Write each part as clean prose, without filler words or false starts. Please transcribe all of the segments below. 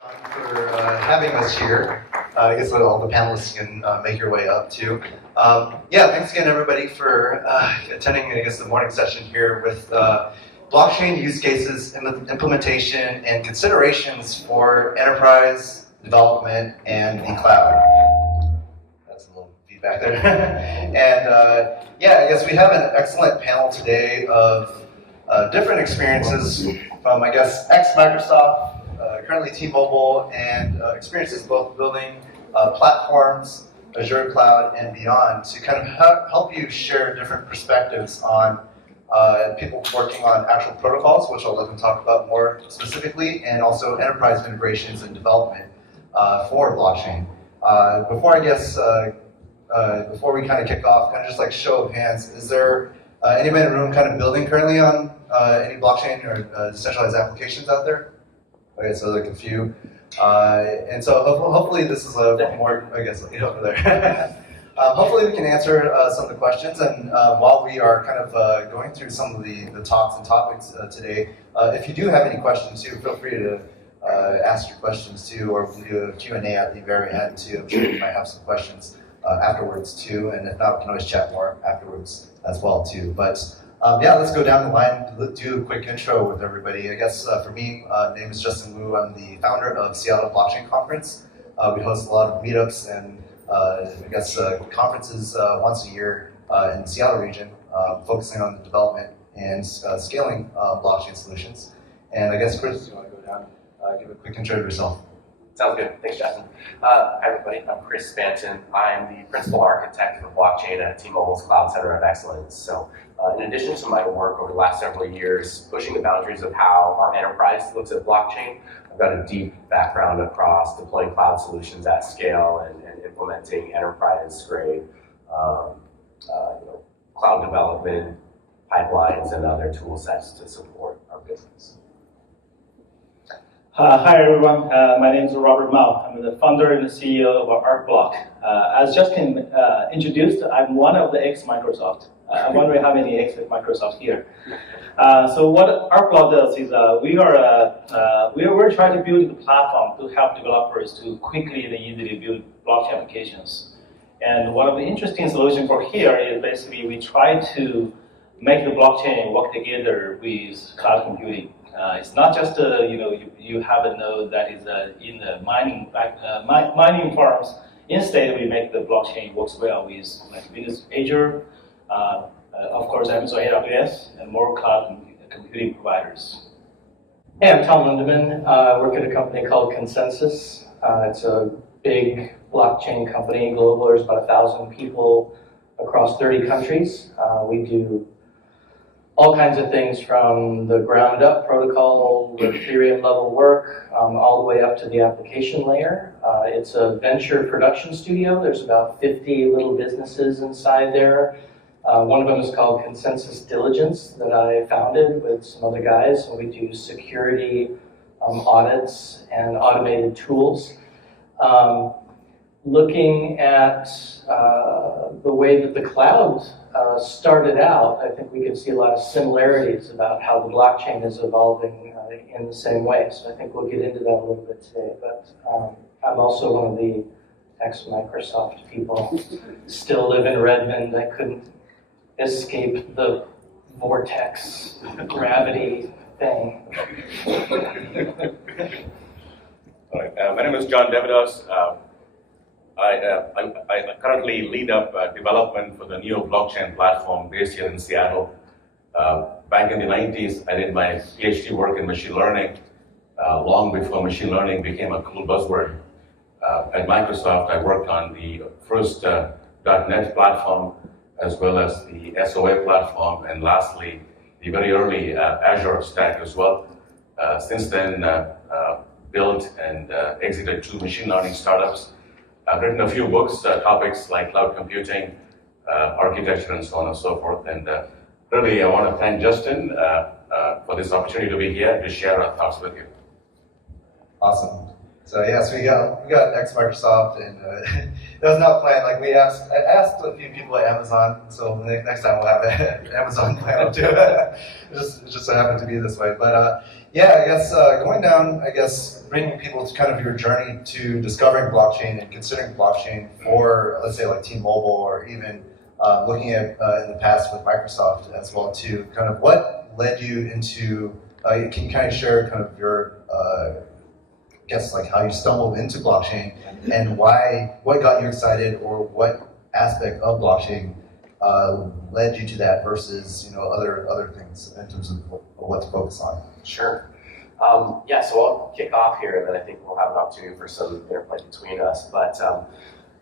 For having us here. I guess all the panelists can make your way up too. Yeah, thanks again everybody for attending, I guess, the morning session here with blockchain use cases, implementation, and considerations for enterprise development and the cloud. That's a little feedback there. And yeah, I guess we have an excellent panel today of different experiences from, I guess, ex-Microsoft, currently T-Mobile, and experiences both building platforms, Azure Cloud, and beyond to kind of help you share different perspectives on people working on actual protocols, which I'll let them talk about more specifically, and also enterprise integrations and development for blockchain. Before we kind of kick off, kind of just like show of hands, is there anybody in the room kind of building currently on any blockchain or decentralized applications out there? Okay, so like a few. And so hopefully this is a more, I guess, over there. Hopefully we can answer some of the questions, and while we are kind of going through some of the talks and topics today, if you do have any questions too, feel free to ask your questions too, or we'll do a Q&A at the very end too. I'm sure you might have some questions afterwards too, and if not, we can always chat more afterwards as well too. But yeah, let's go down the line, do a quick intro with everybody. I guess for me, my name is Justin Wu. I'm the founder of Seattle Blockchain Conference. We host a lot of meetups and I guess conferences once a year in the Seattle region, focusing on the development and scaling blockchain solutions. And I guess, Chris, you want to go down, give a quick intro to yourself. Sounds good. Thanks, Justin. Hi, everybody. I'm Chris Spanton. I'm the principal architect for blockchain at T-Mobile's Cloud Center of Excellence. So in addition to my work over the last several years pushing the boundaries of how our enterprise looks at blockchain, I've got a deep background across deploying cloud solutions at scale and implementing enterprise-grade cloud development pipelines and other tool sets to support our business. Hi everyone, my name is Robert Mao. I'm the founder and the CEO of ArcBlock. As Justin introduced, I'm one of the ex-Microsoft. I'm wondering how many ex-Microsoft here. So what ArcBlock does is we're trying to build the platform to help developers to quickly and easily build blockchain applications. And one of the interesting solutions for here is basically we try to make the blockchain work together with cloud computing. It's not just you have a node that is in the mining farms. Instead, we make the blockchain works well with Windows Azure, of course Amazon AWS, and more cloud computing providers. Hey, I'm Tom Lindeman. I work at a company called Consensus. It's a big blockchain company, global. There's about 1,000 people across 30 countries. We do all kinds of things from the ground up protocol, Ethereum level work, all the way up to the application layer. It's a venture production studio. There's about 50 little businesses inside there. One of them is called Consensus Diligence that I founded with some other guys. And we do security audits and automated tools. Looking at the way that the cloud started out, I think we can see a lot of similarities about how the blockchain is evolving in the same way. So I think we'll get into that a little bit today. But I'm also one of the ex-Microsoft people. Still live in Redmond. I couldn't escape the vortex gravity thing. All right. My name is John Devidos. I currently lead up development for the Neo blockchain platform based here in Seattle. Back in the 90s, I did my PhD work in machine learning, long before machine learning became a cool buzzword. At Microsoft, I worked on the first .NET platform, as well as the SOA platform, and lastly, the very early Azure stack as well. Since then, built and exited 2 machine learning startups. I've written a few books, topics like cloud computing, architecture, and so on and so forth. And really, I want to thank Justin for this opportunity to be here to share our thoughts with you. Awesome. So yes, we got ex Microsoft, and it was not planned. Like I asked a few people at Amazon, so next time we'll have an Amazon plan too. it just so happened to be this way. But yeah, I guess going down, I guess bringing people to kind of your journey to discovering blockchain and considering blockchain for, let's say, like T-Mobile, or even looking at in the past with Microsoft as well too. Kind of what led you into? Can you kind of share kind of your guess like how you stumbled into blockchain and what got you excited, or what aspect of blockchain led you to that versus other things in terms of what to focus on? Sure. Yeah, so I'll kick off here, and then I think we'll have an opportunity for some interplay between us. But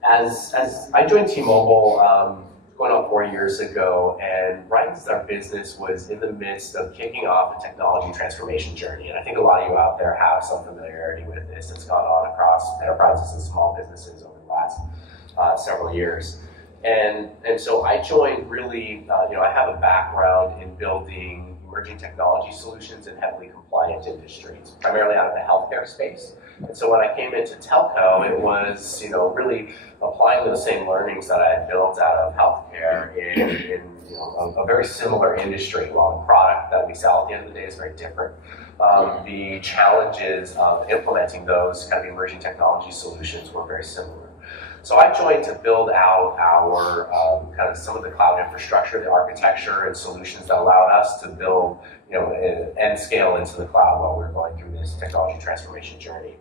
as I joined T-Mobile going on 4 years ago, and right as our business was in the midst of kicking off a technology transformation journey, and I think a lot of you out there have some familiarity with this. It's gone on across enterprises and small businesses over the last several years. And so I joined really, I have a background in building emerging technology solutions in heavily compliant industries, primarily out of the healthcare space. And so when I came into telco, it was, really applying those same learnings that I had built out of healthcare in a very similar industry. While the product that we sell at the end of the day is very different, the challenges of implementing those kind of emerging technology solutions were very similar. So I joined to build out our kind of some of the cloud infrastructure, the architecture and solutions that allowed us to build, and scale into the cloud while we were going through this technology transformation journey.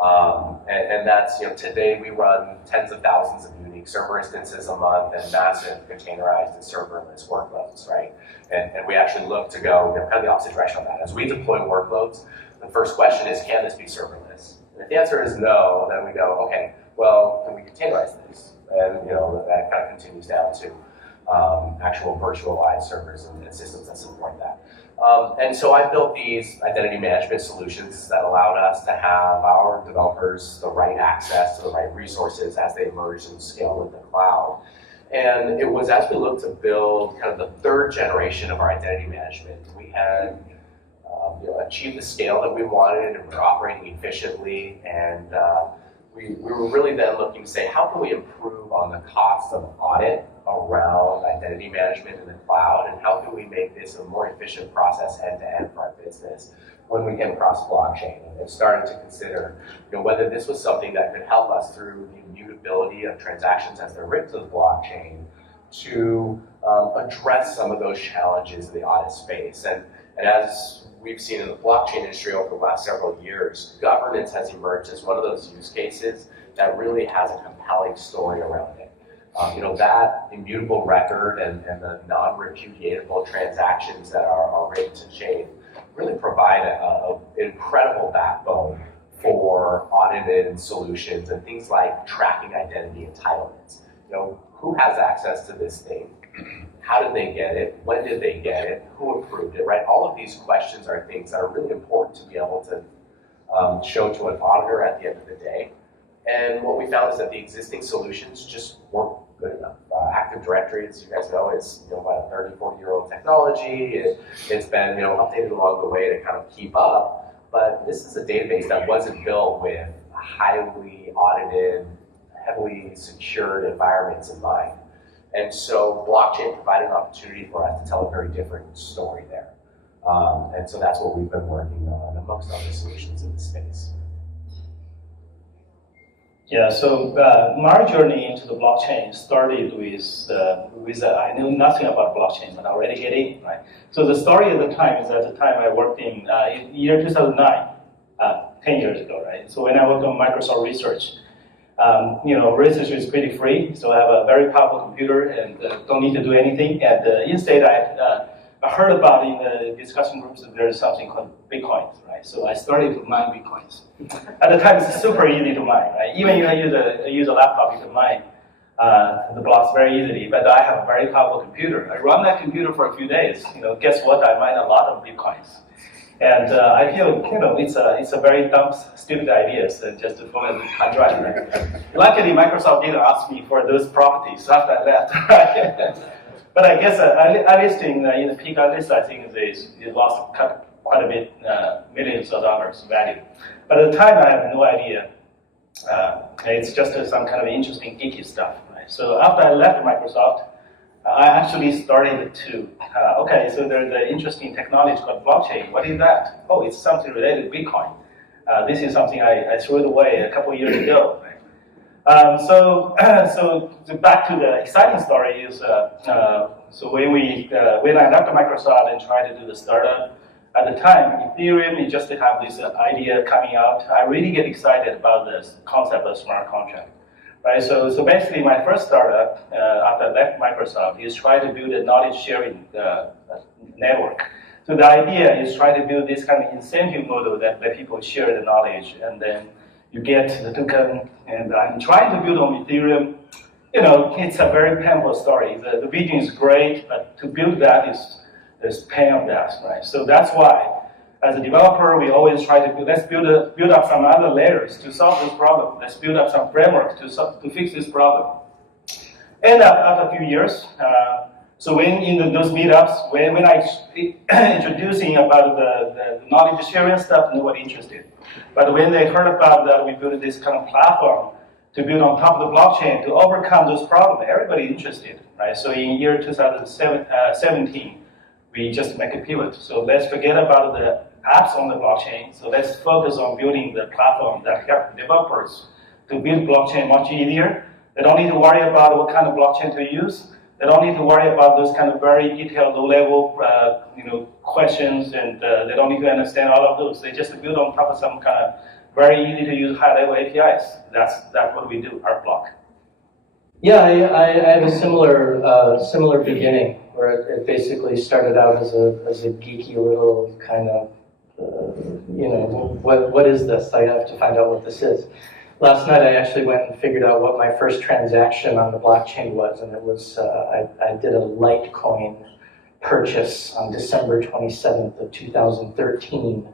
And that's, today we run tens of thousands of unique server instances a month and massive containerized and serverless workloads, right? And we actually look to go kind of the opposite direction on that. As we deploy workloads, the first question is, can this be serverless? And if the answer is no, then we go, okay, well, can we containerize this? And that kind of continues down to actual virtualized servers and systems that support that. And so I built these identity management solutions that allowed us to have our developers the right access to the right resources as they emerge and scale in the cloud. And it was as we looked to build kind of the third generation of our identity management, we had achieved the scale that we wanted, and we were operating efficiently, and we were really then looking to say, how can we improve on the cost of audit around identity management in the cloud, and how can we make this a more efficient process end-to-end for our business when we came across blockchain, and started to consider whether this was something that could help us through the immutability of transactions as they're written to the blockchain to address some of those challenges in the audit space. And as we've seen in the blockchain industry over the last several years, governance has emerged as one of those use cases that really has a compelling story around it. That immutable record and the non-repudiatable transactions that are written to chain really provide an incredible backbone for audited solutions and things like tracking identity entitlements. Who has access to this thing? How did they get it? When did they get it? Who approved it, right? All of these questions are things that are really important to be able to show to an auditor at the end of the day. And what we found is that the existing solutions just weren't good enough. Active Directory, as you guys know, is about a 30, 40-year-old technology. It's been updated along the way to kind of keep up. But this is a database that wasn't built with highly audited, heavily secured environments in mind. And so blockchain provided an opportunity for us to tell a very different story there. And so that's what we've been working on amongst other solutions in the space. Yeah, so my journey into the blockchain started with I knew nothing about blockchain, but I already get in, right? So the story at the time is at the time I worked in year 2009, 10 years ago, right? So when I worked on Microsoft Research, research is pretty free, so I have a very powerful computer and don't need to do anything. And instead, I heard about in the discussion groups that there's something called Bitcoins, right? So I started to mine Bitcoins. At the time, it's super easy to mine, right? Even if I use a laptop, you can mine the blocks very easily. But I have a very powerful computer. I run that computer for a few days. Guess what? I mine a lot of Bitcoins. And I feel, it's a very dumb, stupid idea just to format the hard drive. Right? Luckily, Microsoft didn't ask me for those properties after I left. Right? But I guess at least in the peak of this, I think they lost quite a bit, millions of dollars value. But at the time, I had no idea. It's just some kind of interesting geeky stuff. Right? So after I left Microsoft, I actually started to, okay, so there's an interesting technology called blockchain. What is that? Oh, it's something related to Bitcoin. This is something I threw it away a couple of years ago. Right? So back to the exciting story is, so when I left Microsoft and tried to do the startup, at the time, Ethereum, it just to have this idea coming out. I really get excited about this concept of smart contract. Right, so basically my first startup after I left Microsoft is try to build a knowledge sharing network. So the idea is try to build this kind of incentive model that let people share the knowledge, and then you get the token. And I'm trying to build on Ethereum. You know, it's a very painful story. The vision is great, but to build that is pain of that, right? So that's why, as a developer, we always try to let's build up some other layers to solve this problem. Let's build up some framework to fix this problem. And after a few years, so when in those meetups, when I introducing about the knowledge sharing stuff, nobody interested. But when they heard about that, we built this kind of platform to build on top of the blockchain to overcome those problems. Everybody interested, right? So in year 2017, we just make a pivot. So let's forget about the apps on the blockchain. So let's focus on building the platform that help developers to build blockchain much easier. They don't need to worry about what kind of blockchain to use. They don't need to worry about those kind of very detailed, low-level, questions, and they don't need to understand all of those. They just build on top of some kind of very easy-to-use, high-level APIs. That's what we do, our block. Yeah, I have a similar beginning where it basically started out as a geeky little kind of, what is this? I have to find out what this is. Last night I actually went and figured out what my first transaction on the blockchain was, and it was, I did a Litecoin purchase on December 27th of 2013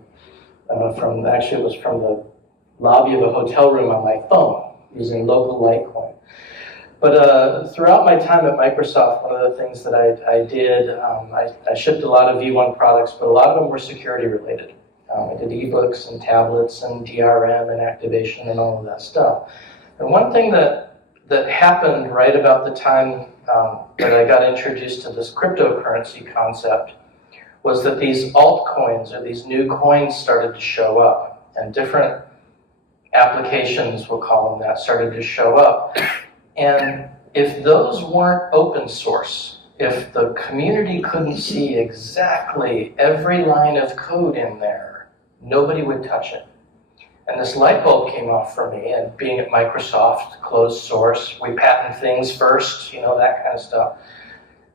it was from the lobby of a hotel room on my phone using local Litecoin. But throughout my time at Microsoft, one of the things that I did, I shipped a lot of V1 products, but a lot of them were security related. I did ebooks and tablets and DRM and activation and all of that stuff. And one thing that happened right about the time that I got introduced to this cryptocurrency concept was that these altcoins, or these new coins, started to show up. And different applications, we'll call them that, started to show up. And if those weren't open source, if the community couldn't see exactly every line of code in there, nobody would touch it. And this light bulb came off for me, and being at Microsoft, closed source, we patent things first, that kind of stuff.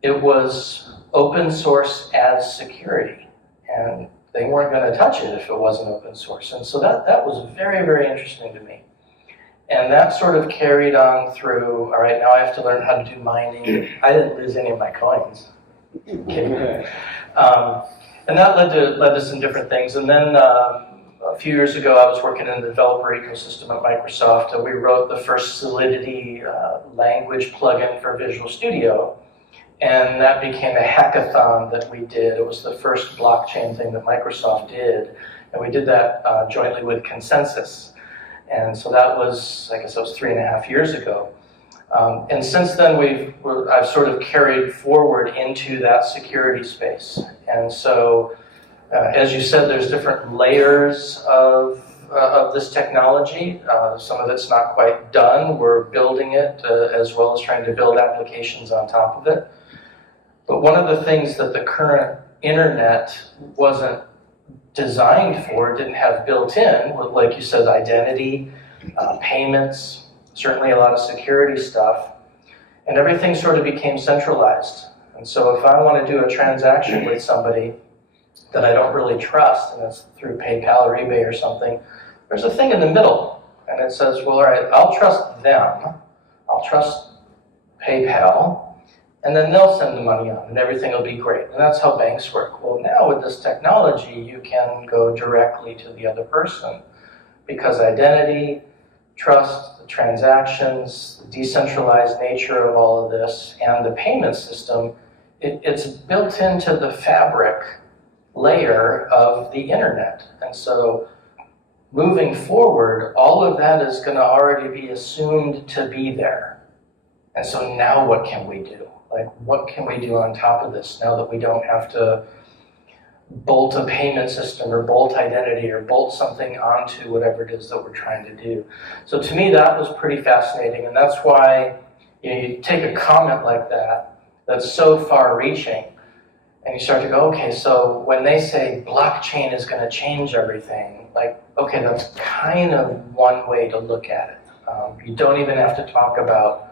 It was open source as security, and they weren't going to touch it if it wasn't open source. And so that was very, very interesting to me. And that sort of carried on through, all right, now I have to learn how to do mining. I didn't lose any of my coins. Kidding. And that led to some different things. And then a few years ago, I was working in the developer ecosystem at Microsoft, and we wrote the first Solidity language plugin for Visual Studio. And that became a hackathon that we did. It was the first blockchain thing that Microsoft did. And we did that jointly with Consensus. And so that was, I guess that was 3.5 years ago. And since then, I've sort of carried forward into that security space. And so, as you said, there's different layers of this technology. Some of it's not quite done. We're building it as well as trying to build applications on top of it. But one of the things that the current internet wasn't designed for, didn't have built in, like you said, identity, payments, certainly a lot of security stuff, and everything sort of became centralized. And so if I want to do a transaction with somebody that I don't really trust, and it's through PayPal or eBay or something, there's a thing in the middle, and it says, well, all right, I'll trust them, I'll trust PayPal, and then they'll send the money on, and everything will be great. And that's how banks work. Well, now with this technology, you can go directly to the other person, because identity, trust, the transactions, the decentralized nature of all of this, and the payment system, it's built into the fabric layer of the internet. And so moving forward, all of that is going to already be assumed to be there. And so now what can we do? Like, what can we do on top of this now that we don't have to bolt a payment system or bolt identity or bolt something onto whatever it is that we're trying to do? So to me, that was pretty fascinating. And that's why you take a comment like that, that's so far-reaching, and you start to go, okay, so when they say blockchain is going to change everything, like, okay, that's kind of one way to look at it. You don't even have to talk about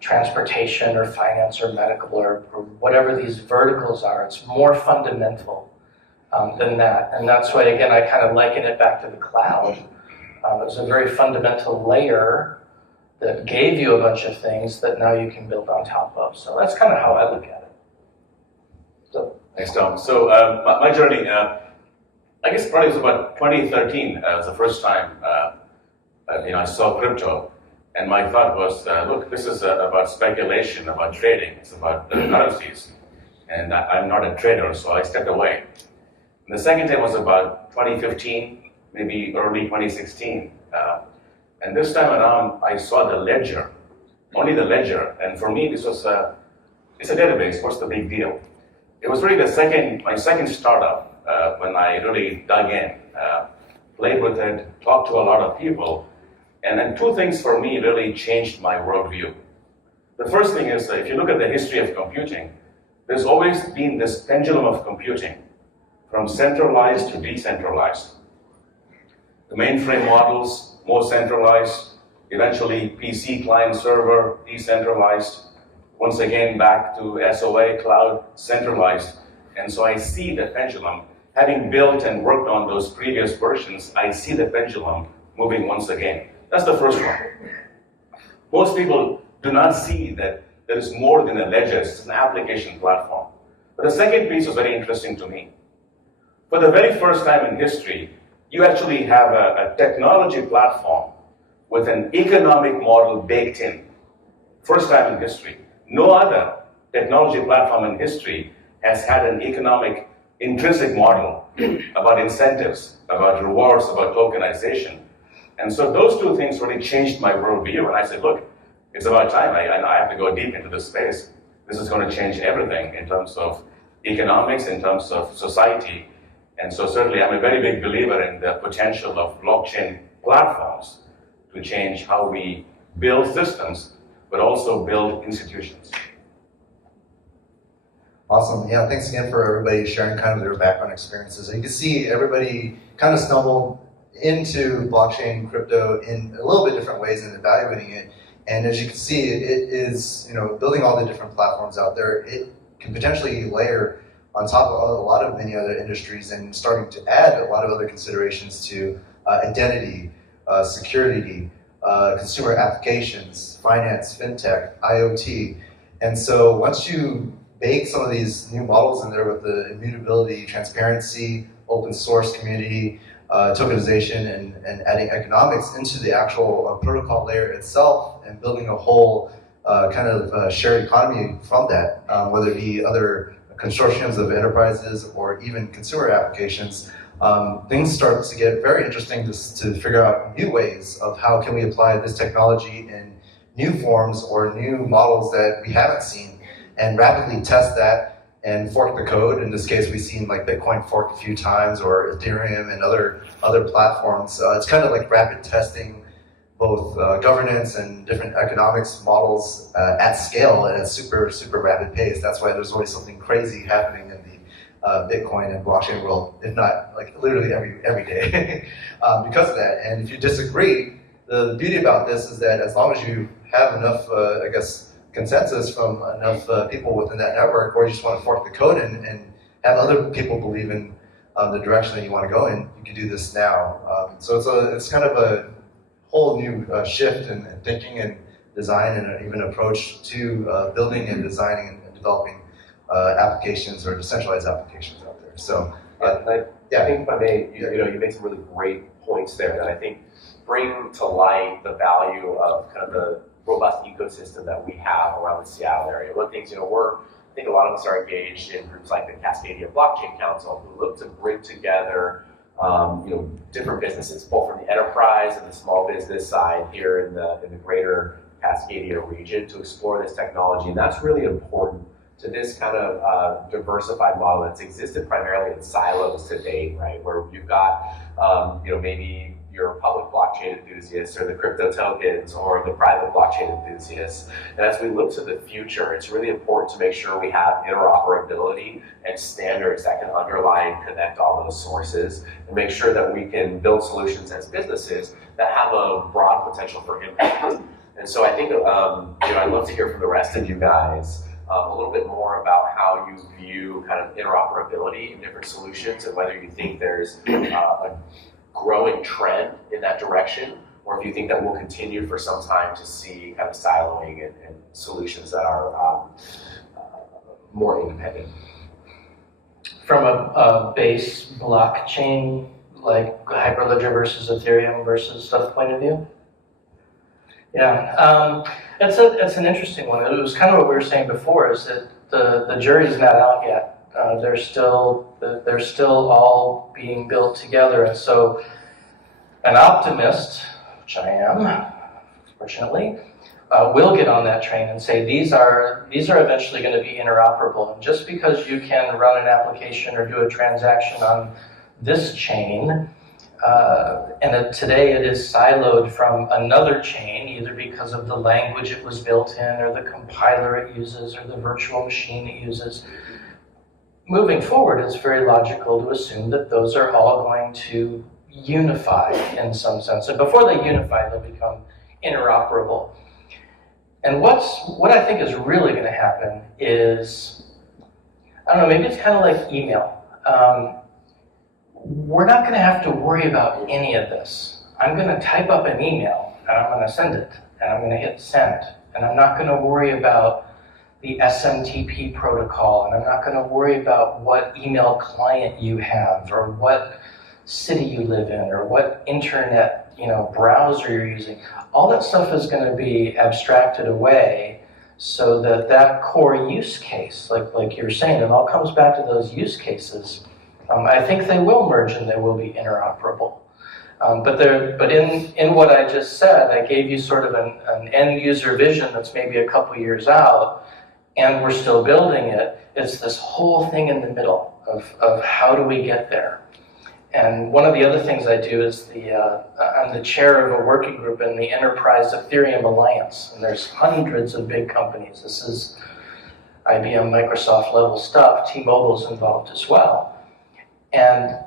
transportation or finance or medical or whatever these verticals are. It's more fundamental than that. And that's why, again, I kind of liken it back to the cloud. It was a very fundamental layer that gave you a bunch of things that now you can build on top of. So that's kind of how I look at it. So, thanks, Tom. So my journey, I guess probably was about 2013. Was the first time I saw crypto. And my thought was, look, this is about speculation, about trading. It's about currencies. And I'm not a trader, so I stepped away. And the second time was about 2015, maybe early 2016. And this time around, I saw the ledger, only the ledger. And for me, this was it's a database. What's the big deal? It was really my second startup when I really dug in, played with it, talked to a lot of people. And then two things for me really changed my worldview. The first thing is, if you look at the history of computing, there's always been this pendulum of computing from centralized to decentralized. The mainframe models, more centralized, eventually PC client server, decentralized, once again back to SOA, cloud, centralized. And so I see the pendulum, having built and worked on those previous versions, I see the pendulum moving once again. That's the first one. Most people do not see that there is more than a ledger, it's an application platform. But the second piece was very interesting to me. For the very first time in history, you actually have a technology platform with an economic model baked in. First time in history. No other technology platform in history has had an economic intrinsic model about incentives, about rewards, about tokenization. And so those two things really changed my worldview. And I said, look, it's about time. I have to go deep into this space. This is going to change everything in terms of economics, in terms of society. And so certainly I'm a very big believer in the potential of blockchain platforms to change how we build systems, but also build institutions. Awesome. Yeah, thanks again for everybody sharing kind of their background experiences. You can see everybody kind of stumbled into blockchain, crypto in a little bit different ways and evaluating it. And as you can see, it is, building all the different platforms out there, it can potentially layer on top of a lot of many other industries and starting to add a lot of other considerations to identity, security, consumer applications, finance, fintech, IoT. And so once you bake some of these new models in there with the immutability, transparency, open source community, tokenization, and adding economics into the actual protocol layer itself and building a whole kind of shared economy from that, whether it be other consortiums of enterprises or even consumer applications, things start to get very interesting to figure out new ways of how can we apply this technology in new forms or new models that we haven't seen and rapidly test that and fork the code. In this case, we've seen like Bitcoin forked a few times or Ethereum and other platforms. It's kind of like rapid testing both governance and different economics models at scale at a super, super rapid pace. That's why there's always something crazy happening in the Bitcoin and blockchain world, if not like literally every day because of that. And if you disagree, the beauty about this is that as long as you have enough, consensus from enough people within that network, or you just want to fork the code and have other people believe in the direction that you want to go in, you can do this now. So it's kind of a whole new shift in thinking and design and even approach to building and designing and developing applications or decentralized applications out there. So I think if I may, you make some really great points there that I think bring to light the value of kind of the robust ecosystem that we have around the Seattle area. One of the things, we're I think a lot of us are engaged in groups like the Cascadia Blockchain Council, who look to bring together different businesses, both from the enterprise and the small business side here in the greater Cascadia region, to explore this technology. And that's really important to this kind of diversified model that's existed primarily in silos to date, right? Where you've got, maybe your public blockchain enthusiasts or the crypto tokens or the private blockchain enthusiasts. And as we look to the future, it's really important to make sure we have interoperability and standards that can underlie and connect all those sources, and make sure that we can build solutions as businesses that have a broad potential for impact. And so I think, I'd love to hear from the rest of you guys a little bit more about how you view kind of interoperability in different solutions, and whether you think there's a growing trend in that direction, or if you think that we'll continue for some time to see kind of siloing and solutions that are more independent. From a base blockchain, like Hyperledger versus Ethereum versus stuff point of view? Yeah, it's an interesting one. It was kind of what we were saying before, is that the jury's not out yet. They're still all being built together, and so an optimist, which I am, fortunately, will get on that train and say these are eventually going to be interoperable. And just because you can run an application or do a transaction on this chain, and that today it is siloed from another chain, either because of the language it was built in, or the compiler it uses, or the virtual machine it uses. Moving forward, it's very logical to assume that those are all going to unify in some sense. And before they unify, they'll become interoperable. And what I think is really going to happen is, I don't know, maybe it's kind of like email. We're not going to have to worry about any of this. I'm going to type up an email, and I'm going to send it, and I'm going to hit send. And I'm not going to worry about the SMTP protocol, and I'm not going to worry about what email client you have, or what city you live in, or what internet browser you're using. All that stuff is going to be abstracted away, so that core use case, like you were saying, it all comes back to those use cases. I think they will merge and they will be interoperable. But in what I just said, I gave you sort of an end user vision that's maybe a couple years out, and we're still building it. It's this whole thing in the middle of how do we get there. And one of the other things I do is I'm the chair of a working group in the Enterprise Ethereum Alliance, and there's hundreds of big companies. This is IBM, Microsoft level stuff. T-Mobile's involved as well. And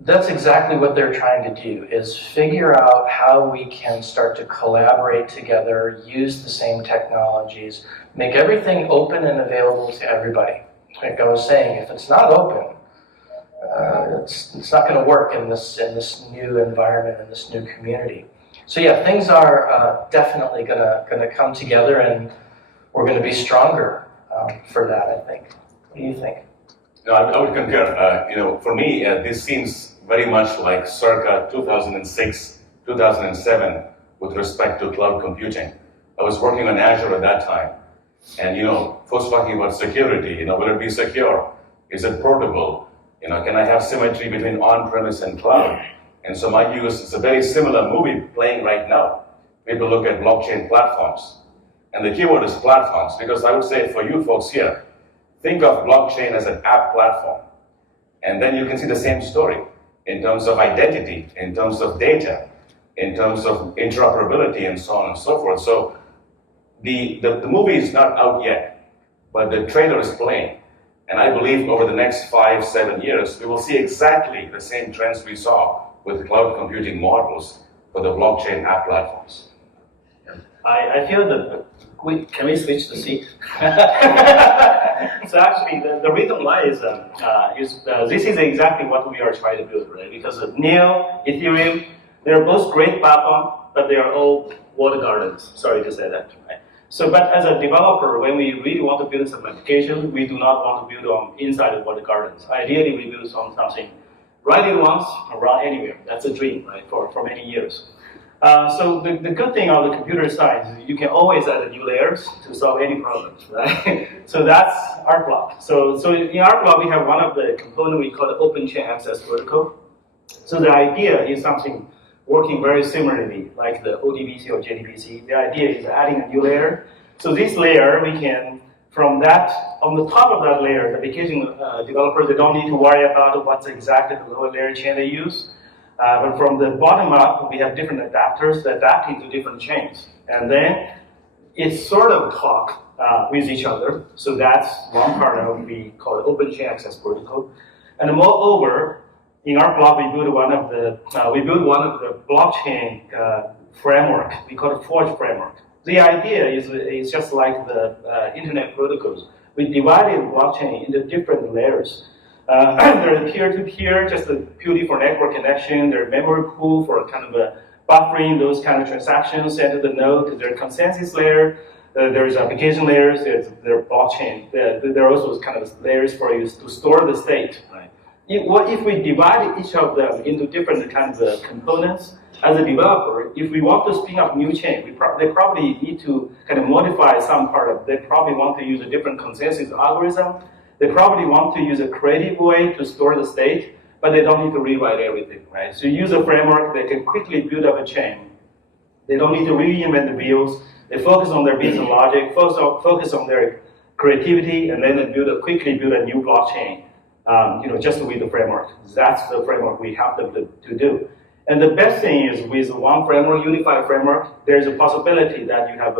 that's exactly what they're trying to do, is figure out how we can start to collaborate together, use the same technologies, make everything open and available to everybody. Like I was saying, if it's not open, it's not going to work in this new environment, in this new community. So yeah, things are definitely going to come together, and we're going to be stronger for that, I think. What do you think? No, I would concur. For me, this seems very much like circa 2006, 2007 with respect to cloud computing. I was working on Azure at that time. And, folks talking about security, will it be secure? Is it portable? Can I have symmetry between on-premise and cloud? And so my view is it's a very similar movie playing right now. People look at blockchain platforms. And the keyword is platforms, because I would say for you folks here, think of blockchain as an app platform. And then you can see the same story in terms of identity, in terms of data, in terms of interoperability, and so on and so forth. So the movie is not out yet, but the trailer is playing. And I believe over the next 5-7 years, we will see exactly the same trends we saw with cloud computing models for the blockchain app platforms. I feel that can we switch the seat? So actually, the reason why is this is exactly what we are trying to build, right? Because of Neo, Ethereum, they're both great platforms, but they are all walled gardens. Sorry to say that, right? So, but as a developer, when we really want to build some application, we do not want to build on inside of walled gardens. Ideally, we build on something, write it once and run anywhere. That's a dream, right? For many years. So the good thing on the computer side is you can always add new layers to solve any problems, right? So that's ArcBlock. So in ArcBlock, we have one of the component we call the Open Chain Access Protocol. So the idea is something working very similarly, like the ODBC or JDBC. The idea is adding a new layer. So this layer, we can, from that, on the top of that layer, the application developers, they don't need to worry about what's exactly the lower layer chain they use. But from the bottom up, we have different adapters that adapt into different chains. And then it sort of talk with each other. So that's one part of what we call Open Chain Access Protocol. And moreover, in our block, we built one of the blockchain framework. We call it Forge framework. The idea is just like the internet protocols. We divided blockchain into different layers. There's peer-to-peer, just a purely for network connection. There's memory pool for kind of a buffering those kind of transactions sent to the node. There's consensus layer. There's application layers. There's blockchain. There are also kind of layers for you to store the state. Right? If we divide each of them into different kinds of components, as a developer, if we want to spin up new chain, they probably need to kind of modify some part of. They probably want to use a different consensus algorithm. They probably want to use a creative way to store the state, but they don't need to rewrite everything, right? So use a framework that can quickly build up a chain. They don't need to reinvent the wheels. They focus on their business logic, focus on their creativity, and then they quickly build a new blockchain, just with the framework. That's the framework we help them to do. And the best thing is with one framework, unified framework, there's a possibility that you have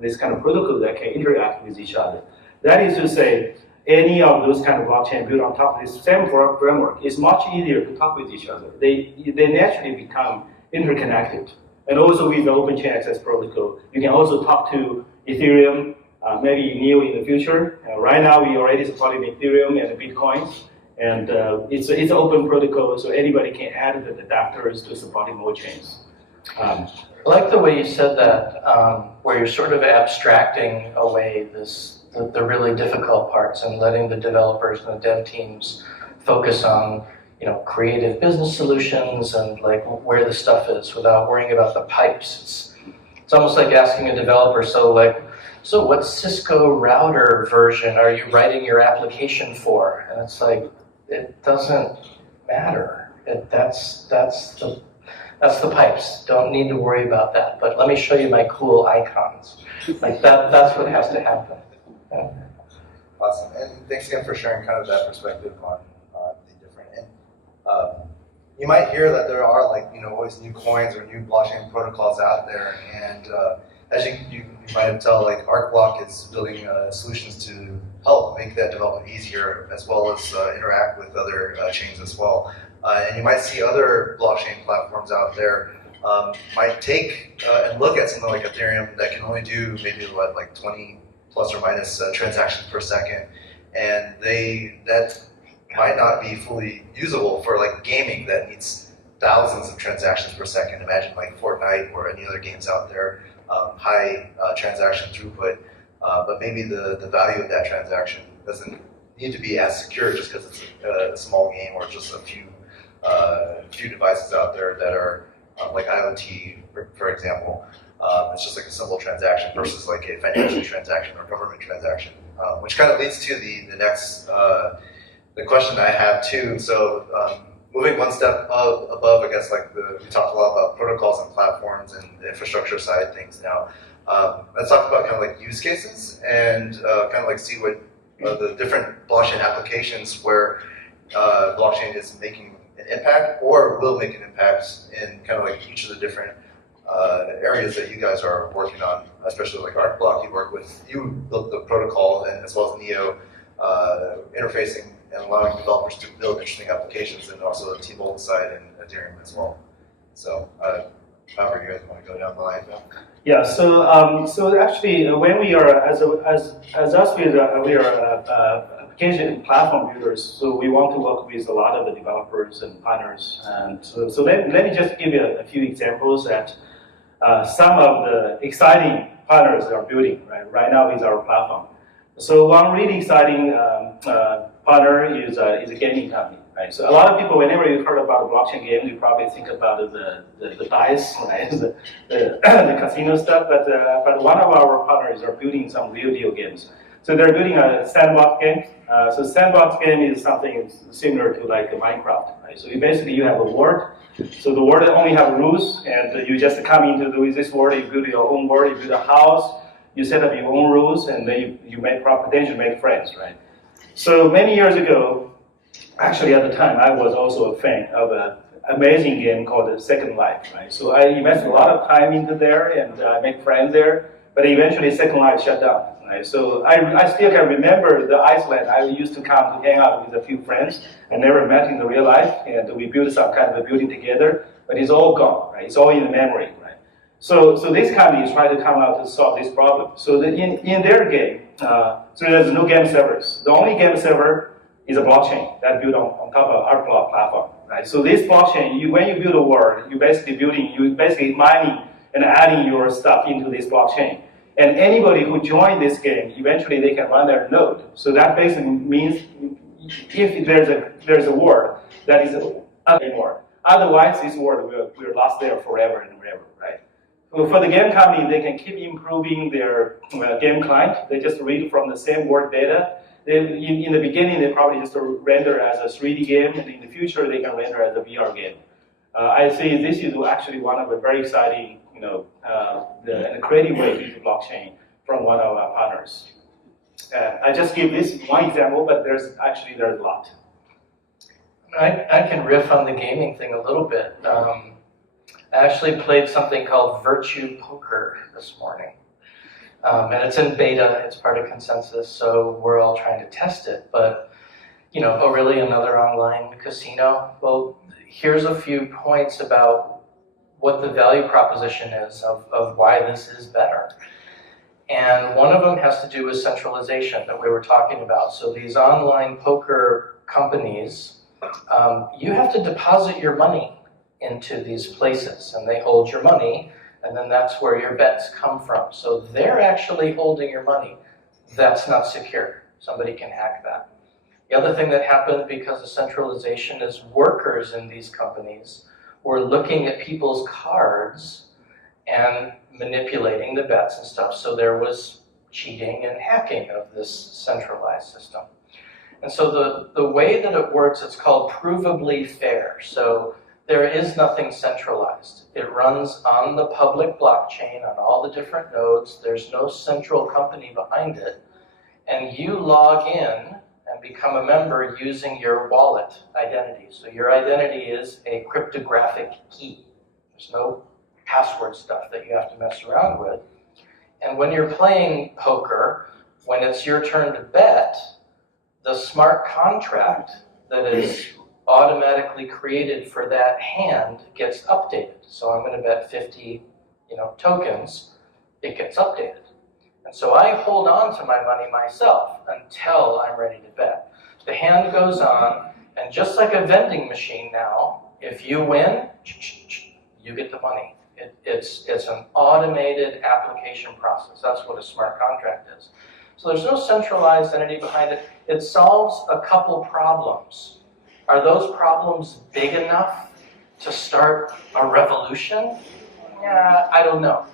this kind of protocol that can interact with each other. That is to say, any of those kind of blockchain built on top of this same framework is much easier to talk with each other. They naturally become interconnected. And also with the Open Chain Access Protocol, you can also talk to Ethereum, maybe NEO in the future. Right now, we already supporting Ethereum and Bitcoin. And it's an open protocol, so anybody can add the adapters to supporting more chains. I like the way you said that, where you're sort of abstracting away the really difficult parts and letting the developers and the dev teams focus on, creative business solutions and like where the stuff is without worrying about the pipes. It's almost like asking a developer, so what Cisco router version are you writing your application for? And it's like, it doesn't matter. That's the pipes. Don't need to worry about that. But let me show you my cool icons. Like that's what has to happen. Yeah. Awesome, and thanks again for sharing kind of that perspective on the different. And you might hear that there are always new coins or new blockchain protocols out there, and as you might have tell, ArcBlock is building solutions to help make that development easier, as well as interact with other chains as well. And you might see other blockchain platforms out there might take and look at something like Ethereum that can only do maybe 20 plus or minus transactions per second, and that might not be fully usable for gaming that needs thousands of transactions per second. Imagine Fortnite or any other games out there, high transaction throughput, but maybe the value of that transaction doesn't need to be as secure just because it's a small game or just a few devices out there that are like IoT, for example. It's just a simple transaction versus a financial transaction or government transaction, which kind of leads to the next the question I have too. So moving one step above, I guess we talked a lot about protocols and platforms and the infrastructure side of things now. Let's talk about kind of use cases and kind of see what the different blockchain applications where blockchain is making an impact or will make an impact in kind of each of the different areas that you guys are working on, especially ArcBlock. You built the protocol, and as well as NEO, interfacing and allowing developers to build interesting applications, and also the T-Mobile side and Ethereum as well. So, however you guys want to go down the line. Yeah. So actually, when we are as us, we are application platform builders. So we want to work with a lot of the developers and partners. And so let me just give you a few examples that some of the exciting partners are building right now with our platform. So one really exciting partner is a gaming company. right? So a lot of people, whenever you heard about a blockchain game, you probably think about the dice, right? the casino stuff. But one of our partners are building some real deal games. So they're building a sandbox game. So sandbox game is something similar to like Minecraft, right? So you have a world. So the world only have rules, and you just come into this world, you build your own world, you build a house, you set up your own rules, and then you potentially make friends, right? So many years ago, actually at the time, I was also a fan of an amazing game called Second Life, right? So I invested a lot of time into there, and I make friends there, but eventually Second Life shut down. Right? So I still can remember the Iceland. I used to come to hang out with a few friends. I never met in the real life, and we built some kind of a building together, but it's all gone, right? It's all in the memory, right? So this company is trying to come out to solve this problem. So in their game, so there's no game servers. The only game server is a blockchain that built on top of our platform, right? So this blockchain, when you build a world, you basically mining and adding your stuff into this blockchain. And anybody who joins this game, eventually they can run their node. So that basically means if there's a world that is anymore. Otherwise, this world will last there forever and forever, right? So for the game company, they can keep improving their game client. They just read from the same word data. In the beginning, they probably just render as a 3D game, and in the future, they can render as a VR game. I see this is actually one of the very exciting, the creative way to use blockchain from one of our partners. I just give this one example, but there's a lot. I can riff on the gaming thing a little bit. I actually played something called Virtue Poker this morning. And it's in beta, it's part of Consensus, so we're all trying to test it. But, really another online casino? Well, here's a few points about what the value proposition is of why this is better. And one of them has to do with centralization that we were talking about. So these online poker companies, you have to deposit your money into these places, and they hold your money, and then that's where your bets come from. So they're actually holding your money. That's not secure. Somebody can hack that. The other thing that happened because of centralization is workers in these companies were looking at people's cards and manipulating the bets and stuff. So there was cheating and hacking of this centralized system. And so the way that it works, it's called provably fair. So there is nothing centralized. It runs on the public blockchain on all the different nodes. There's no central company behind it. And you log in and become a member using your wallet identity. So your identity is a cryptographic key. There's no password stuff that you have to mess around with. And when you're playing poker, when it's your turn to bet, the smart contract that is automatically created for that hand gets updated. So I'm going to bet 50, tokens. It gets updated. And so I hold on to my money myself until I'm ready to bet. The hand goes on, and just like a vending machine now, if you win, you get the money. It's an automated application process. That's what a smart contract is. So there's no centralized entity behind it. It solves a couple problems. Are those problems big enough to start a revolution? Yeah, I don't know.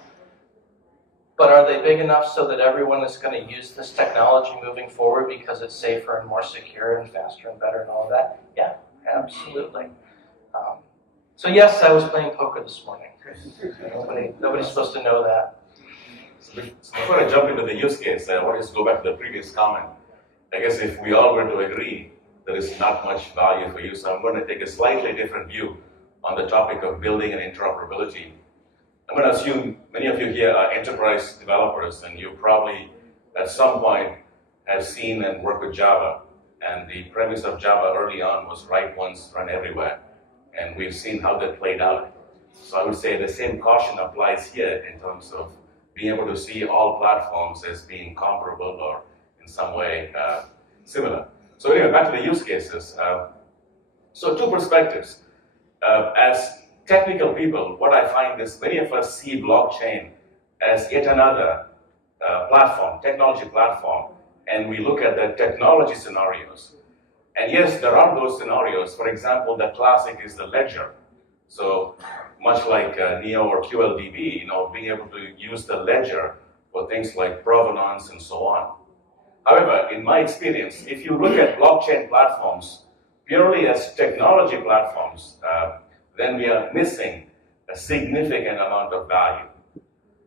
But are they big enough so that everyone is going to use this technology moving forward because it's safer and more secure and faster and better and all of that? Yeah, absolutely. So yes, I was playing poker this morning. Nobody's supposed to know that. So before I jump into the use case, I want to just go back to the previous comment. I guess if we all were to agree, there is not much value for you. So I'm going to take a slightly different view on the topic of building and interoperability. I'm going to assume many of you here are enterprise developers, and you probably at some point have seen and worked with Java. And the premise of Java early on was write once, run everywhere. And we've seen how that played out. So I would say the same caution applies here in terms of being able to see all platforms as being comparable or in some way similar. So anyway, back to the use cases. So two perspectives. As technical people, what I find is many of us see blockchain as yet another platform, technology platform, and we look at the technology scenarios. And yes, there are those scenarios. For example, the classic is the ledger. So much like Neo or QLDB, being able to use the ledger for things like provenance and so on. However, in my experience, if you look at blockchain platforms purely as technology platforms, then we are missing a significant amount of value.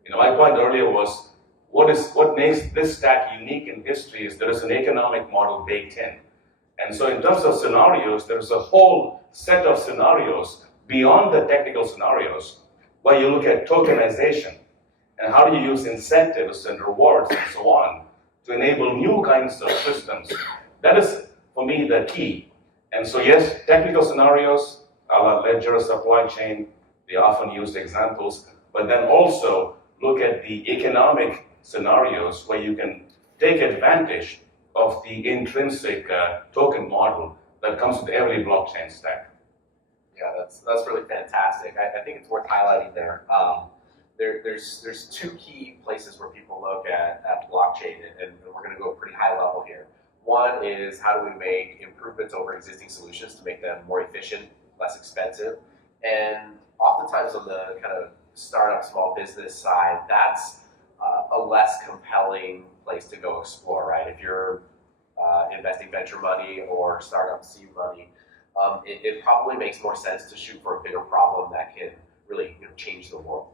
My point earlier was, what makes this stack unique in history is there is an economic model baked in. And so in terms of scenarios, there's a whole set of scenarios beyond the technical scenarios where you look at tokenization and how do you use incentives and rewards and so on to enable new kinds of systems. That is, for me, the key. And so yes, technical scenarios, a la ledger, supply chain, the often used examples, but then also look at the economic scenarios where you can take advantage of the intrinsic token model that comes with every blockchain stack. Yeah, that's really fantastic. I think it's worth highlighting there. There's two key places where people look at blockchain, and we're going to go pretty high level here. One is how do we make improvements over existing solutions to make them more efficient, less expensive, and oftentimes on the kind of startup small business side, that's a less compelling place to go explore, right? If you're investing venture money or startup seed money, it probably makes more sense to shoot for a bigger problem that can really change the world.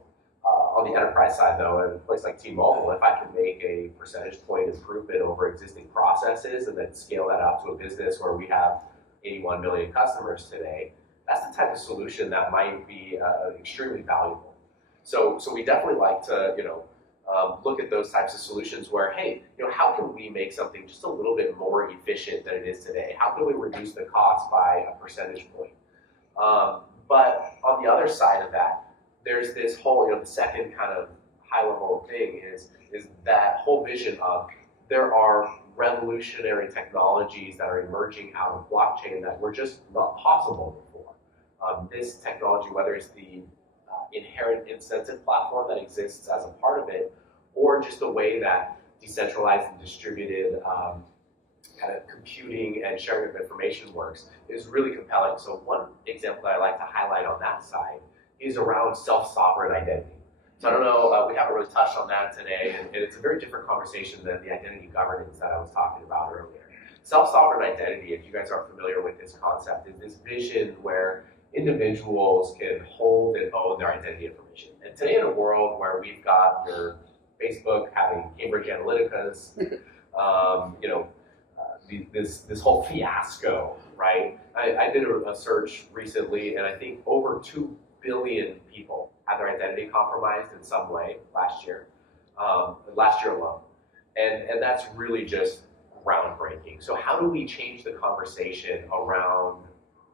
On the enterprise side, though, in a place like T-Mobile, if I can make a percentage point improvement over existing processes and then scale that out to a business where we have 81 million customers today, that's the type of solution that might be extremely valuable. So we definitely like to look at those types of solutions where, hey, how can we make something just a little bit more efficient than it is today? How can we reduce the cost by a percentage point? But on the other side of that, there's this whole, the second kind of high-level thing is that whole vision of there are revolutionary technologies that are emerging out of blockchain that were just not possible before. This technology, whether it's the inherent incentive platform that exists as a part of it, or just the way that decentralized and distributed kind of computing and sharing of information works, is really compelling. So one example that I like to highlight on that side is around self-sovereign identity. So I don't know, we haven't really touched on that today, and it's a very different conversation than the identity governance that I was talking about earlier. Self-sovereign identity, if you guys aren't familiar with this concept, is this vision where individuals can hold and own their identity information. And today in a world where we've got your Facebook having Cambridge Analytica's, this whole fiasco, right? I did a search recently, and I think over 2 billion people had their identity compromised in some way last year alone. And that's really just groundbreaking. So how do we change the conversation around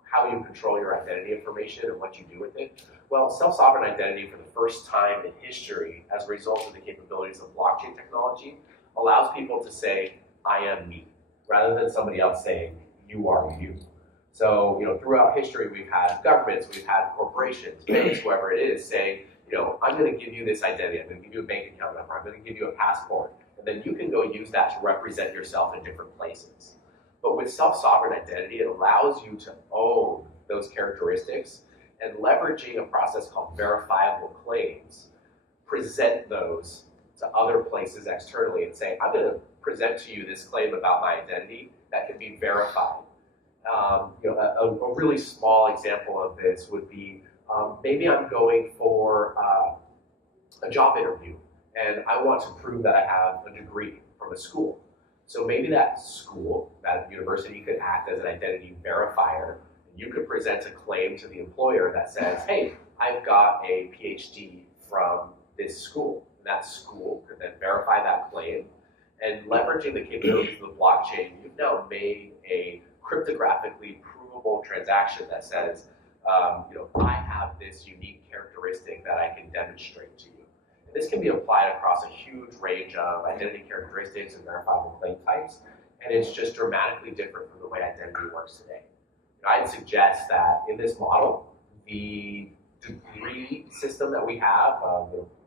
how you control your identity information and what you do with it? Well, self-sovereign identity for the first time in history, as a result of the capabilities of blockchain technology, allows people to say, I am me, rather than somebody else saying, you are you. So, throughout history, we've had governments, we've had corporations, banks, whoever it is, say, I'm going to give you this identity, I'm going to give you a bank account number, I'm going to give you a passport, and then you can go use that to represent yourself in different places. But with self-sovereign identity, it allows you to own those characteristics, and leveraging a process called verifiable claims, present those to other places externally and say, I'm going to present to you this claim about my identity that can be verified. A really small example of this would be maybe I'm going for a job interview and I want to prove that I have a degree from a school. So maybe that school, that university, could act as an identity verifier. You could present a claim to the employer that says, hey, I've got a PhD from this school. And that school could then verify that claim. And leveraging the capabilities of the blockchain, you've now made a cryptographically provable transaction that says, I have this unique characteristic that I can demonstrate to you. And this can be applied across a huge range of identity characteristics and verifiable claim types, and it's just dramatically different from the way identity works today. I'd suggest that in this model, the degree system that we have,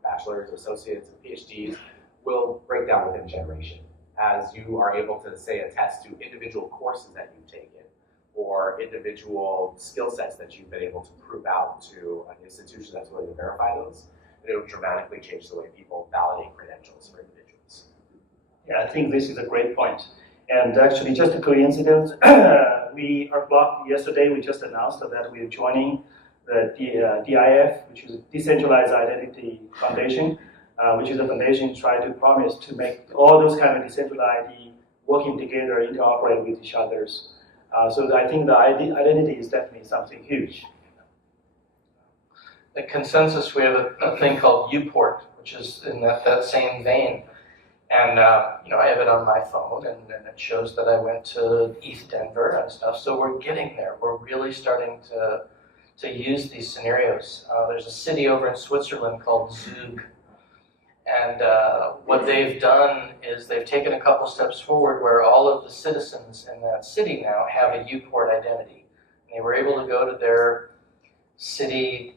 bachelor's, associates, and PhDs, will break down within a generation, as you are able to, say, attest to individual courses that you've taken, or individual skill sets that you've been able to prove out to an institution that's willing to verify those, and it'll dramatically change the way people validate credentials for individuals. Yeah, I think this is a great point. And actually, just a coincidence, our blog yesterday, we just announced that we're joining the DIF, which is Decentralized Identity Foundation, which is a foundation trying to promise to make all those kind of decentralized ID working together, interoperate with each others. So I think the identity is definitely something huge. At Consensus, we have a thing called Uport, which is in that same vein. And I have it on my phone, and it shows that I went to East Denver and stuff. So we're getting there. We're really starting to use these scenarios. There's a city over in Switzerland called Zug. And what they've done is they've taken a couple steps forward where all of the citizens in that city now have a Uport identity. And they were able to go to their city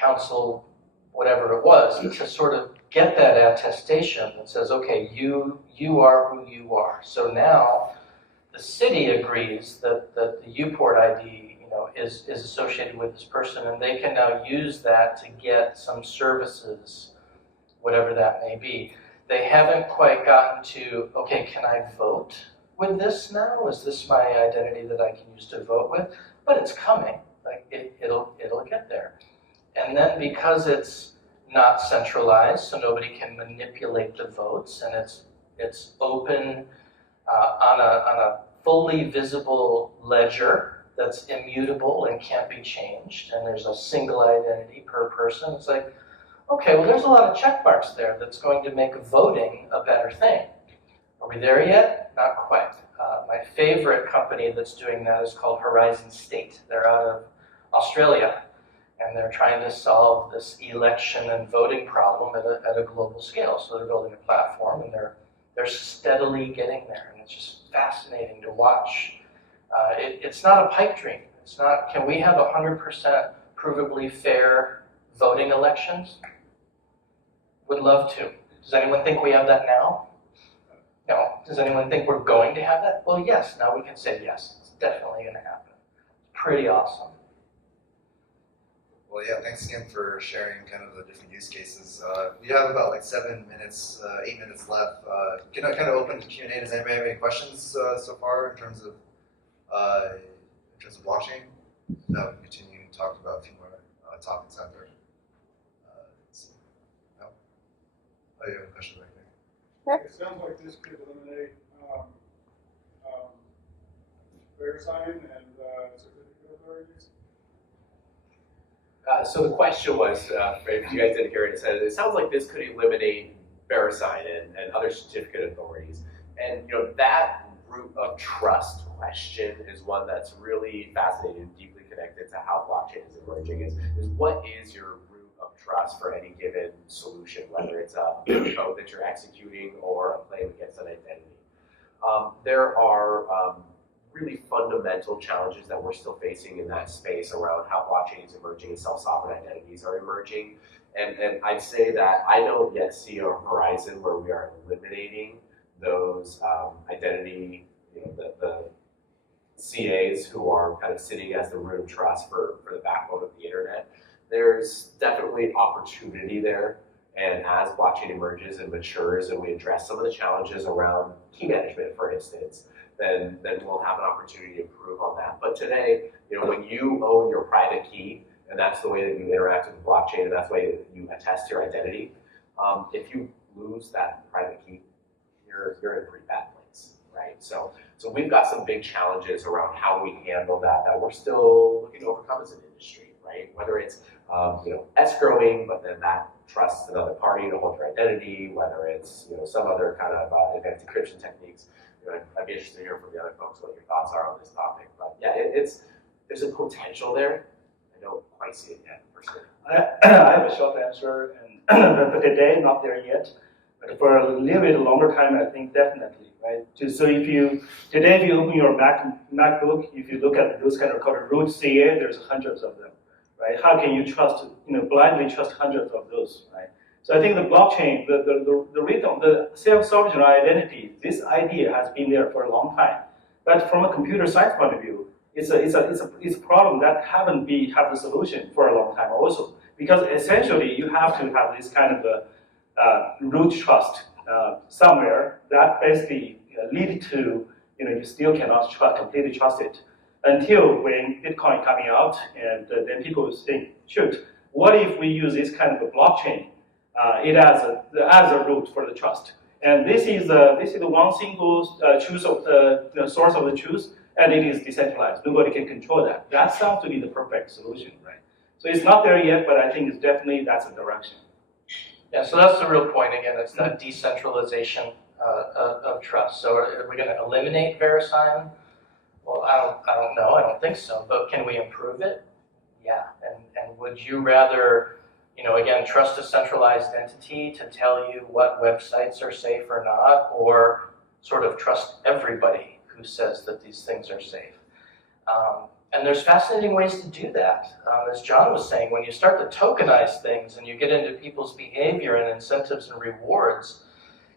council, whatever it was, to sort of get that attestation that says, okay, you are who you are. So now the city agrees that the Uport ID is associated with this person, and they can now use that to get some services, whatever that may be. They haven't quite gotten to, okay, can I vote with this now? Is this my identity that I can use to vote with? But it's coming. Like it'll get there. And then because it's not centralized, so nobody can manipulate the votes, and it's open on a fully visible ledger that's immutable and can't be changed, and there's a single identity per person. It's like, okay, well, there's a lot of check marks there that's going to make voting a better thing. Are we there yet? Not quite. My favorite company that's doing that is called Horizon State. They're out of Australia, and they're trying to solve this election and voting problem at a global scale. So they're building a platform, and they're steadily getting there, and it's just fascinating to watch. It's not a pipe dream. It's not, can we have 100% provably fair voting elections? Would love to. Does anyone think we have that now? No. Does anyone think we're going to have that? Well, yes. Now we can say yes. It's definitely going to happen. Pretty awesome. Well, yeah, thanks again for sharing kind of the different use cases. We have about like 8 minutes left. Can I kind of open to Q&A? Does anybody have any questions so far in terms of blockchain? Now we can continue to talk about a few more topics out there. Let's see. No? Oh, you have a question right there. It sounds like this could eliminate VeriSign and certificate authorities. So the question was, if you guys didn't hear it, it sounds like this could eliminate VeriSign and other certificate authorities. And that root of trust question is one that's really fascinating and deeply connected to how blockchain is emerging. Is what is your root of trust for any given solution, whether it's a code that you're executing or a claim against an identity. There are really fundamental challenges that we're still facing in that space around how blockchain is emerging and self-sovereign identities are emerging. And I'd say that I don't yet see a horizon where we are eliminating those identity, the CAs who are kind of sitting as the root of trust for the backbone of the internet. There's definitely opportunity there. And as blockchain emerges and matures and we address some of the challenges around key management, for instance, then we'll have an opportunity to improve on that. But today, when you own your private key, and that's the way that you interact with the blockchain, and that's the way that you attest your identity, if you lose that private key, you're in a pretty bad place, right? So we've got some big challenges around how we handle that we're still looking to overcome as an industry, right? Whether it's escrowing, but then that trusts another party to hold your identity, whether it's some other kind of advanced encryption techniques. I'd be interested to hear from the other folks what your thoughts are on this topic. But yeah, there's a potential there. I don't quite see it yet, personally. I have a short answer, and but today not there yet. But for a little bit longer time, I think definitely, right? So if you open your MacBook, if you look at those kind of called root CA, there's hundreds of them, right? How can you trust, blindly trust hundreds of those, right? So I think the blockchain, the rhythm, the self-sovereign identity, this idea has been there for a long time. But from a computer science point of view, it's a problem that haven't have the solution for a long time also. Because essentially you have to have this kind of a root trust somewhere that basically lead to, you still cannot completely trust it until when Bitcoin coming out, and then people think, shoot, what if we use this kind of a blockchain? It as a root for the trust. And this is the one single truth of the source of the truth, and it is decentralized. Nobody can control that. That sounds to be the perfect solution, right? So it's not there yet, but I think it's definitely that's a direction. Yeah, so that's the real point again. It's that decentralization of trust. So are we going to eliminate VeriSign? Well, I don't know. I don't think so. But can we improve it? Yeah. And would you rather, again, trust a centralized entity to tell you what websites are safe or not, or sort of trust everybody who says that these things are safe? And there's fascinating ways to do that. As John was saying, when you start to tokenize things and you get into people's behavior and incentives and rewards,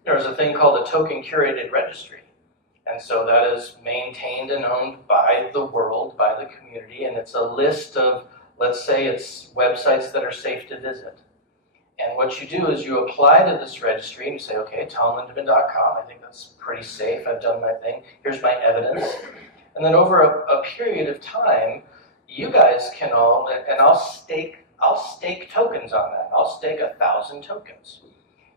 there's a thing called a token curated registry. And so that is maintained and owned by the world, by the community, and it's a list of, let's say it's websites that are safe to visit. And what you do is you apply to this registry and you say, okay, tomlindeman.com, I think that's pretty safe, I've done my thing, here's my evidence. And then over a period of time, you guys can all, and I'll stake tokens on that. I'll stake 1,000 tokens.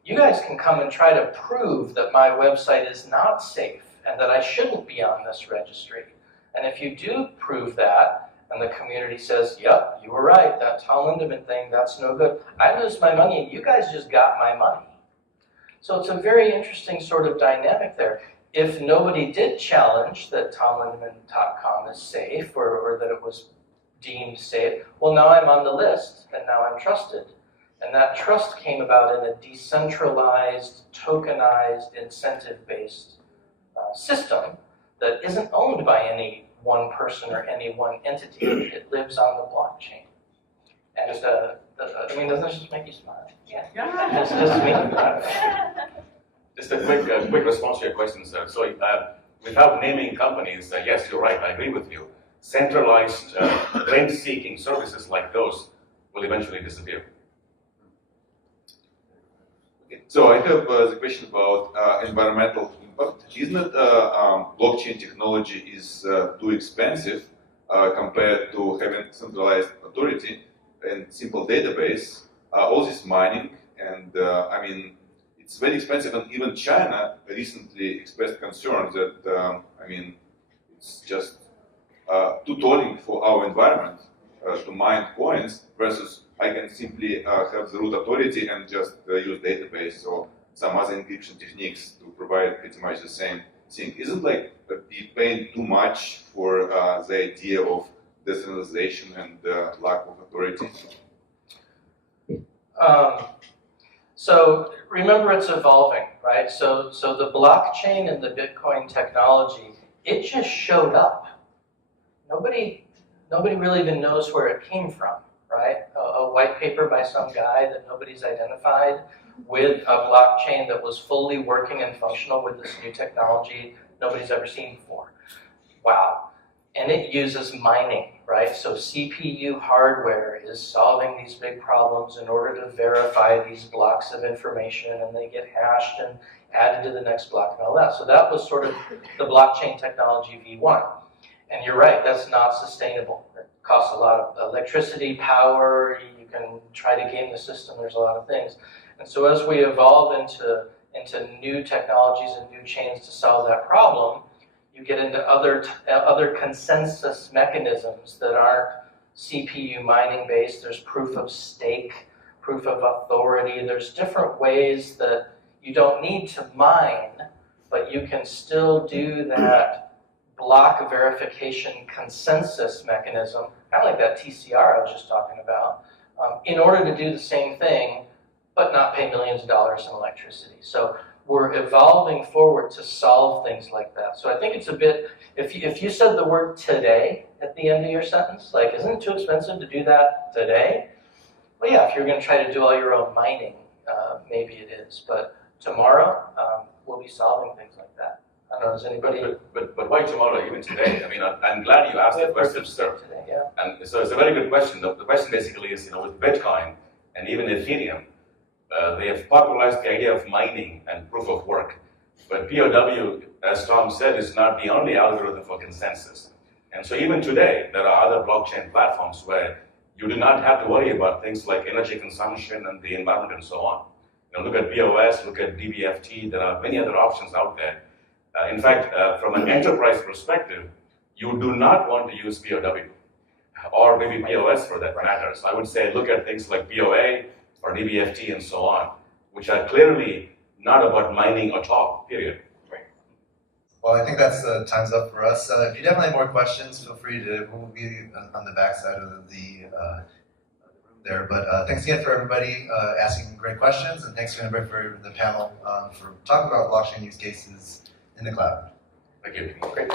You guys can come and try to prove that my website is not safe and that I shouldn't be on this registry. And if you do prove that, and the community says, yep, you were right, that Tom Lindemann thing, that's no good, I lose my money and you guys just got my money. So it's a very interesting sort of dynamic there. If nobody did challenge that tomlindeman.com is safe or that it was deemed safe, well, now I'm on the list and now I'm trusted. And that trust came about in a decentralized, tokenized, incentive-based system that isn't owned by any one person or any one entity. It lives on the blockchain. And doesn't it just make you smile? Yeah. It's just me. Just a quick response to your question, sir. So without naming companies, yes, you're right, I agree with you. Centralized rent-seeking services like those will eventually disappear. Okay. So I have the question about environmental impact. Isn't it blockchain technology is too expensive compared to having centralized authority and simple database, all this mining, and it's very expensive, and even China recently expressed concern that, it's just too tolling for our environment to mine coins versus I can simply have the root authority and just use database or some other encryption techniques to provide pretty much the same thing. Isn't be paying too much for the idea of decentralization and lack of authority? So remember, it's evolving, right? So the blockchain and the Bitcoin technology, it just showed up. Nobody really even knows where it came from, right? A white paper by some guy that nobody's identified with a blockchain that was fully working and functional with this new technology nobody's ever seen before. Wow. And it uses mining, right? So CPU hardware is solving these big problems in order to verify these blocks of information, and they get hashed and added to the next block and all that. So that was sort of the blockchain technology V1. And you're right, that's not sustainable. It costs a lot of electricity, power, you can try to game the system, there's a lot of things. And so as we evolve into new technologies and new chains to solve that problem, you get into other consensus mechanisms that aren't CPU mining based. There's proof of stake, proof of authority. There's different ways that you don't need to mine, but you can still do that block verification consensus mechanism, kind of like that TCR I was just talking about, in order to do the same thing, but not pay millions of dollars in electricity. So we're evolving forward to solve things like that. So I think it's a bit, if you said the word today at the end of your sentence, like, isn't it too expensive to do that today? Well, yeah, if you're going to try to do all your own mining, maybe it is. But tomorrow, we'll be solving things like that. I don't know, does anybody? But why tomorrow, even today? I mean, I'm glad you asked the question, sir. Today, yeah. And so it's a very good question. The question basically is, with Bitcoin and even Ethereum, they have popularized the idea of mining and proof of work. But POW, as Tom said, is not the only algorithm for consensus. And so even today, there are other blockchain platforms where you do not have to worry about things like energy consumption and the environment and so on. Look at POS, look at DBFT. There are many other options out there. In fact, from an enterprise perspective, you do not want to use POW, or maybe POS for that matter. So I would say look at things like POA or DBFT and so on, which are clearly not about mining at all, period. Well, I think that's time's up for us. If you definitely have more questions, feel free to, we'll be on the back side of the room there. But thanks again for everybody asking great questions, and thanks again for the panel for talking about blockchain use cases in the cloud. Thank you. Great.